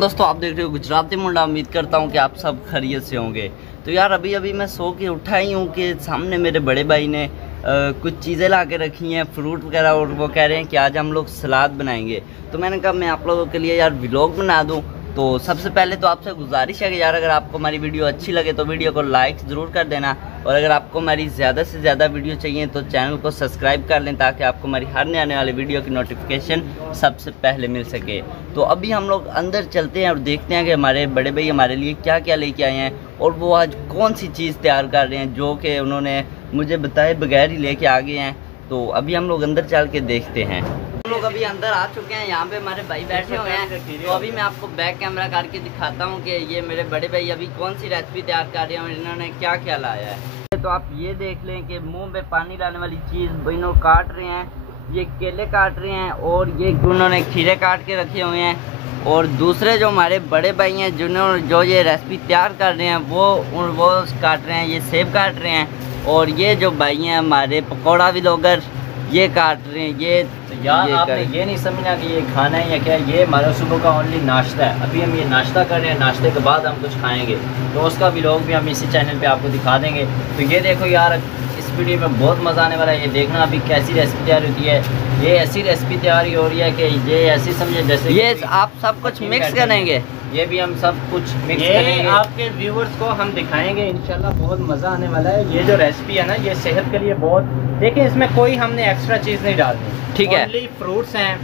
दोस्तों आप देख रहे हो गुजराती मुंडा। उम्मीद करता हूँ कि आप सब खैरियत से होंगे। तो यार अभी मैं सो के उठा ही हूँ कि सामने मेरे बड़े भाई ने कुछ चीज़ें ला के रखी हैं, फ्रूट वगैरह, और वो कह रहे हैं कि आज हम लोग सलाद बनाएंगे। तो मैंने कहा मैं आप लोगों के लिए यार व्लॉग बना दूँ। तो सबसे पहले तो आपसे गुजारिश है कि यार अगर आपको हमारी वीडियो अच्छी लगे तो वीडियो को लाइक ज़रूर कर देना, और अगर आपको हमारी ज़्यादा से ज़्यादा वीडियो चाहिए तो चैनल को सब्सक्राइब कर लें ताकि आपको हमारी हर नए आने वाली वीडियो की नोटिफिकेशन सबसे पहले मिल सके। तो अभी हम लोग अंदर चलते हैं और देखते हैं कि हमारे बड़े भाई हमारे लिए क्या क्या लेके आए हैं, और वो आज कौन सी चीज़ तैयार कर रहे हैं जो कि उन्होंने मुझे बताए बगैर ही लेके आ गए हैं। तो अभी हम लोग अंदर चल के देखते हैं। हम लोग अभी अंदर आ चुके हैं, यहाँ पे हमारे भाई बैठे हुए हैं। तो अभी मैं आपको बैक कैमरा करके दिखाता हूँ कि ये मेरे बड़े भाई अभी कौन सी रेसिपी तैयार कर रहे हैं और इन्होंने क्या क्या लाया है। तो आप ये देख लें कि मुंह में पानी डालने वाली चीज़ बहनों काट रहे हैं, ये केले काट रहे हैं, और ये उन्होंने खीरे काट के रखे हुए हैं। और दूसरे जो हमारे बड़े भाई हैं जिन्होंने जो ये रेसिपी तैयार कर रहे हैं वो काट रहे हैं, ये सेब काट रहे हैं। और ये जो भाई हैं हमारे पकौड़ा व्लॉगर, ये काट रहे हैं। ये तो यार आपने ये नहीं समझना कि ये खाना है या क्या, ये हमारा सुबह का ओनली नाश्ता है। अभी हम ये नाश्ता कर रहे हैं, नाश्ते के बाद हम कुछ खाएंगे, तो उसका व्लॉग भी हम इसी चैनल पे आपको दिखा देंगे। तो ये देखो यार, इस वीडियो में बहुत मज़ा आने वाला है। ये देखना अभी कैसी रेसिपी तैयार होती है। ये ऐसी रेसिपी तैयार हो रही है कि ये ऐसी समझे जैसे ये आप सब कुछ मिक्स करेंगे। ये भी हम सब कुछ मिक्स करेंगे, आपके व्यूवर्स को हम दिखाएंगे। इंशाल्लाह बहुत मज़ा आने वाला है। ये जो रेसिपी है ना, ये सेहत के लिए बहुत, देखिए इसमें कोई हमने एक्स्ट्रा चीज़ नहीं डालनी, ठीक है। ओनली फ्रूट्स हैं,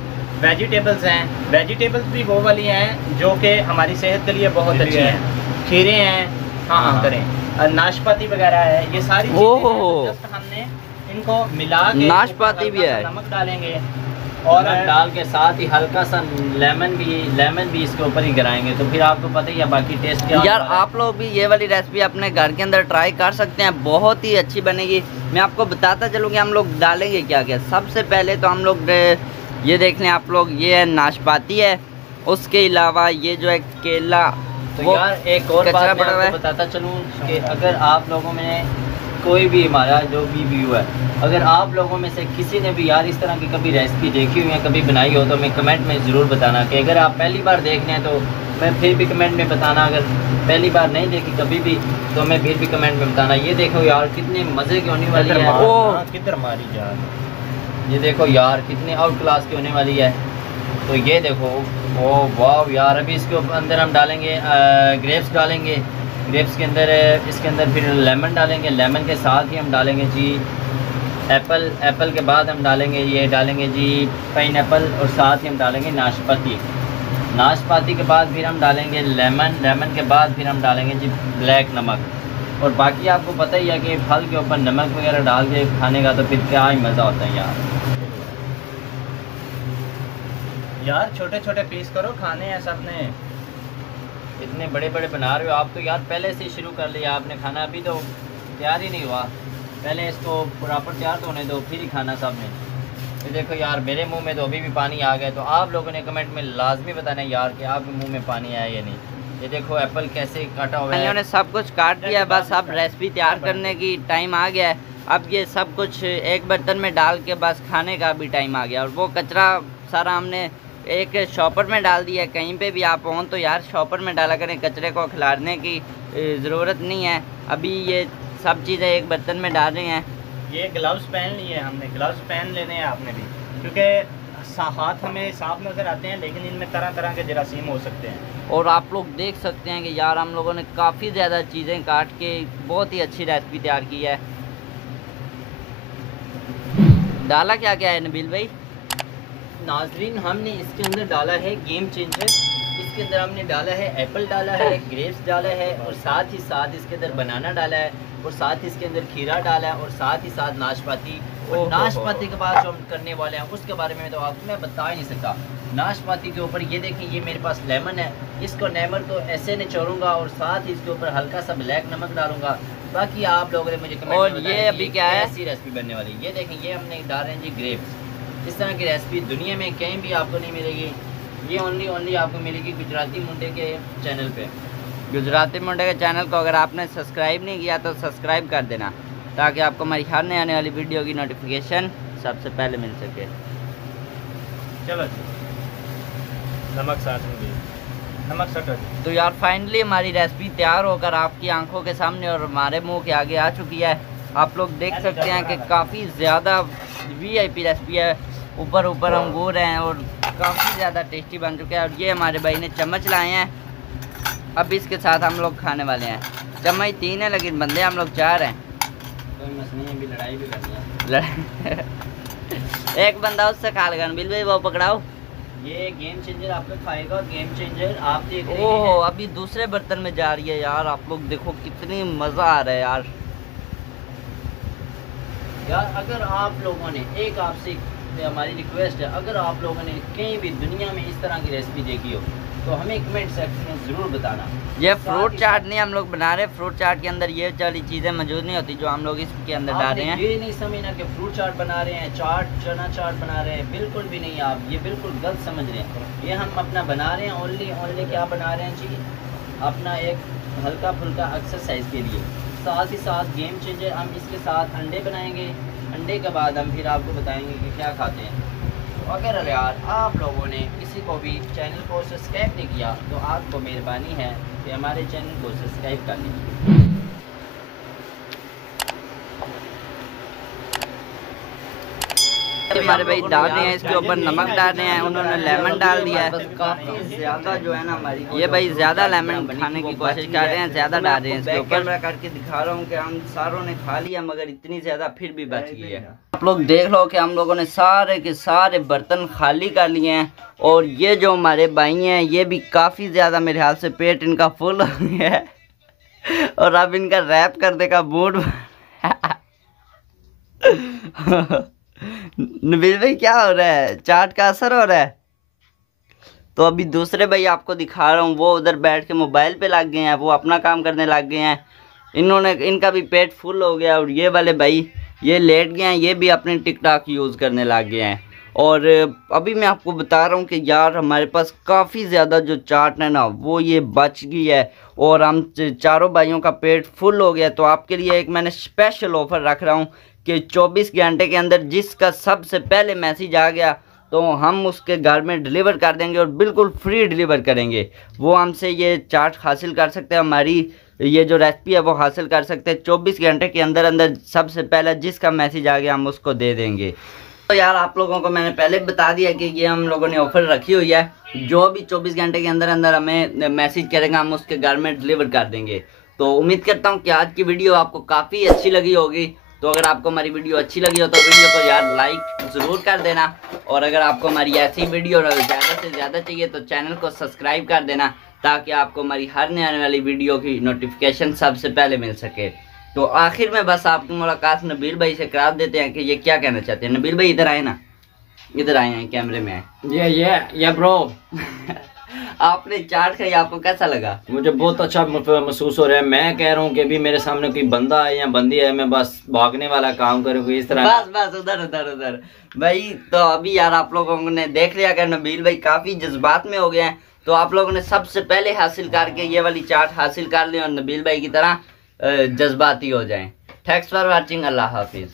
वेजिटेबल्स हैं। वेजिटेबल्स भी वो वाली हैं जो कि हमारी सेहत के लिए बहुत अच्छी हैं। खीरे हैं, हाँ करें, नाशपाती वगैरह है, ये सारी चीजें जस्ट हमने इनको मिला के, नाशपाती भी है, नमक डालेंगे और डाल के साथ ही हल्का सा लेमन भी इसके ऊपर ही गिराएंगे। तो फिर आपको पता ही है बाकी टेस्ट क्या। यार आप लोग भी ये वाली रेसिपी अपने घर के अंदर ट्राई कर सकते हैं, बहुत ही अच्छी बनेगी। मैं आपको बताता चलूँ कि हम लोग डालेंगे क्या क्या। सबसे पहले तो हम लोग ये देख लें आप लोग, ये है नाशपाती है, उसके अलावा ये जो है केला। तो यार एक और बात मैं आपको बताता चलूँ कि अगर आप लोगों में कोई भी हमारा जो भी व्यू है, अगर आप लोगों में से किसी ने भी यार इस तरह की कभी रेसिपी देखी हुई है, कभी बनाई हो, तो मैं कमेंट में ज़रूर बताना। कि अगर आप पहली बार देख रहे हैं तो मैं फिर भी कमेंट में बताना, अगर पहली बार नहीं देखी कभी भी तो मैं फिर भी कमेंट में बताना। ये देखो यार कितने मज़े की होने वाली है, वो किधर मारी जान, ये देखो यार कितने आउट क्लास की होने वाली है। तो ये देखो, ओ वाह यार। अभी इसके अंदर हम डालेंगे ग्रेप्स डालेंगे, ग्रेप्स के अंदर इसके अंदर फिर लेमन डालेंगे, लेमन के साथ ही हम डालेंगे जी एप्पल, एप्पल के बाद हम डालेंगे जी पाइनएप्पल, और साथ ही हम डालेंगे नाशपाती, नाशपाती के बाद फिर हम डालेंगे लेमन, लेमन के बाद फिर हम डालेंगे जी ब्लैक नमक। और बाकी आपको पता ही है कि फल के ऊपर नमक वगैरह डाल के खाने का तो फिर क्या ही मज़ा होता है यार। छोटे छोटे पीस करो, खाने हैं सबने, इतने बड़े बड़े बना रहे हो आप तो यार पहले से शुरू कर लिया आपने खाना, अभी तो तैयार ही नहीं हुआ। पहले इसको प्रॉपर तैयार होने दो फिर ही खाना सबने। तो देखो यार मेरे मुंह में तो अभी भी पानी आ गया। तो आप लोगों ने कमेंट में लाजमी बताना यार कि आपके मुंह में पानी आया या नहीं। ये देखो एप्पल कैसे काटा हुआ है, इन्होंने सब कुछ काट दिया, बस अब रेसिपी तैयार करने की टाइम आ गया है। अब ये सब कुछ एक बर्तन में डाल के बस खाने का भी टाइम आ गया। और वो कचरा सारा हमने एक शॉपर में डाल दिया है। कहीं पे भी आप हों तो यार शॉपर में डाला करें, कचरे को खिलाने की ज़रूरत नहीं है। अभी ये सब चीज़ें एक बर्तन में डाल रहे हैं। ये ग्लव्स पहन लिए हमने, ग्लव्स पहन लेने हैं आपने भी, क्योंकि हाथ हमें साफ नज़र आते हैं लेकिन इनमें तरह तरह के जरासीम हो सकते हैं। और आप लोग देख सकते हैं कि यार हम लोगों ने काफ़ी ज़्यादा चीज़ें काट के बहुत ही अच्छी रेसिपी तैयार की है। डाला क्या क्या है नबील भाई? नाजरीन हमने इसके अंदर डाला है गेम चेंजर, इसके अंदर हमने डाला है एप्पल डाला है, ग्रेप्स डाला है, और साथ ही साथ इसके अंदर बनाना डाला है, और साथ ही इसके अंदर खीरा डाला है, और साथ ही साथ नाशपाती। और नाशपाती के बाद जो हम करने वाले हैं उसके बारे में तो आपको मैं बता ही नहीं सकता। नाशपाती के ऊपर ये देखें, ये मेरे पास लेमन है, इसको लेमन तो ऐसे निचोड़ूंगा और साथ ही इसके ऊपर हल्का सा ब्लैक नमक डालूंगा। बाकी आप लोगों ने मुझे कमेंट और ये अभी क्या है, ऐसी रेसिपी बनने वाली। ये देखें, ये हमने डाल रहे हैं जी ग्रेप्स। इस तरह की रेसिपी दुनिया में कहीं भी आपको नहीं मिलेगी, ये ओनली आपको मिलेगी गुजराती मुंडे के चैनल पे। गुजराती मुंडे के चैनल को अगर आपने सब्सक्राइब नहीं किया तो सब्सक्राइब कर देना, ताकि आपको हमारी हर नई आने वाली वीडियो की नोटिफिकेशन सबसे पहले मिल सके। चलो नमक साथ में भी नमक सटर। तो यार फाइनली हमारी रेसिपी तैयार होकर आपकी आंखों के सामने और हमारे मुंह के आगे आ चुकी है। आप लोग देख सकते हैं कि काफ़ी ज़्यादा VIP रेसिपी है। ऊपर ऊपर अंगूर हैं और काफ़ी ज़्यादा टेस्टी बन चुका है। और ये हमारे भाई ने चम्मच लाए हैं, अब इसके साथ हम लोग खाने वाले हैं। चम्मच 3 है लेकिन बंदे हम लोग 4 हैं। कोई मसला नहीं, अभी लड़ाई भी करनी है। एक बंदा उससे खा लेगा बिल भाई, वो पकड़ाओ। ये गेम चेंजर आपको खाएगा। गेम चेंजर आप देख रहे हैं। ओह अभी दूसरे बर्तन में जा रही है यार। आप लोग देखो कितनी मज़ा आ रहा है यार। अगर आप लोगों ने एक आपसे हमारी रिक्वेस्ट है, अगर आप लोगों ने कहीं भी दुनिया में इस तरह की रेसिपी देखी हो तो हमें कमेंट सेक्शन में ज़रूर बताना। ये फ्रूट चाट नहीं हम लोग बना रहे। फ्रूट चाट के अंदर ये सारी चीज़ें मौजूद नहीं होती जो हम लोग इसके अंदर डाल रहे हैं। ये नहीं समझना कि फ्रूट चाट बना रहे हैं, चना चाट बना रहे हैं, बिल्कुल भी नहीं। आप ये बिल्कुल गलत समझ रहे हैं। ये हम अपना बना रहे हैं ओनली क्या बना रहे हैं जी, अपना एक हल्का फुल्का एक्सरसाइज के लिए। साथ ही साथ गेम चेंजर हम इसके साथ अंडे बनाएंगे। अंडे के बाद हम फिर आपको बताएंगे कि क्या खाते हैं। तो अगर यार आप लोगों ने किसी को भी चैनल को सब्सक्राइब नहीं किया तो आपको मेहरबानी है कि हमारे चैनल को सब्सक्राइब कर लीजिए। हमारे भाई डाल रहे हैं, इसके ऊपर नमक डाल रहे हैं, उन्होंने लेमन डाल दिया है। काफ़ी ज़्यादा जो है ना हमारी ये भाई ज़्यादा लेमन खाने की कोशिश कर रहे हैं, ज़्यादा डाल रहे हैं इसके ऊपर। मैं करके दिखा रहा हूँ कि हम सारों ने खा लिया मगर इतनी ज़्यादा फिर भी बच गई है। आप लोग देख लो कि हम लोगों ने सारे के सारे बर्तन खाली कर लिए हैं। और ये जो हमारे भाई हैं ये भी काफ़ी ज़्यादा मेरे हाथ से पेट इनका फुल हो गया है और अब इनका रैप करने का मूड नबील भाई क्या हो रहा है? चाट का असर हो रहा है? तो अभी दूसरे भाई आपको दिखा रहा हूँ, वो उधर बैठ के मोबाइल पे लग गए हैं, वो अपना काम करने लग गए हैं। इनका भी पेट फुल हो गया। और ये वाले भाई ये लेट गए हैं, ये भी अपने टिकटॉक यूज़ करने लग गए हैं। और अभी मैं आपको बता रहा हूँ कि यार हमारे पास काफ़ी ज़्यादा जो चाट है ना वो ये बच गई है और हम चारों भाइयों का पेट फुल हो गया। तो आपके लिए एक मैंने स्पेशल ऑफ़र रख रहा हूँ कि 24 घंटे के अंदर जिसका सबसे पहले मैसेज आ गया तो हम उसके घर में डिलीवर कर देंगे और बिल्कुल फ्री डिलीवर करेंगे। वो हमसे ये चाट हासिल कर सकते हैं, हमारी ये जो रेसिपी है वो हासिल कर सकते हैं। 24 घंटे के अंदर अंदर सबसे पहले जिसका मैसेज आ गया हम उसको दे देंगे। तो यार आप लोगों को मैंने पहले बता दिया कि ये हम लोगों ने ऑफ़र रखी हुई है। जो भी 24 घंटे के अंदर अंदर हमें मैसेज करेंगे हम उसके घर में डिलीवर कर देंगे। तो उम्मीद करता हूँ कि आज की वीडियो आपको काफ़ी अच्छी लगी होगी। तो अगर आपको हमारी वीडियो अच्छी लगी हो तो वीडियो को यार लाइक ज़रूर कर देना। और अगर आपको हमारी ऐसी वीडियो ज़्यादा से ज़्यादा चाहिए तो चैनल को सब्सक्राइब कर देना ताकि आपको हमारी हर नई आने वाली वीडियो की नोटिफिकेशन सबसे पहले मिल सके। तो आखिर में बस आपकी मुलाकात नबील भाई से करा देते हैं कि ये क्या कहना चाहते हैं। नबील भाई इधर आए ना, इधर आए हैं, कैमरे में आए। ये ब्रो आपने चाट खाई, आपको कैसा लगा? मुझे बहुत अच्छा महसूस हो रहा है। मैं कह रहा हूँ कि अभी मेरे सामने कोई बंदा है या बंदी है, मैं बस भागने वाला काम करूँ इस तरह। बस उधर भाई। तो अभी यार आप लोगों ने देख लिया कि नबील भाई काफी जज्बात में हो गए हैं। तो आप लोगों ने सबसे पहले हासिल करके ये वाली चाट हासिल कर ली और नबील भाई की तरह जज्बाती हो जाएं। Thanks for watching. Allah Hafiz.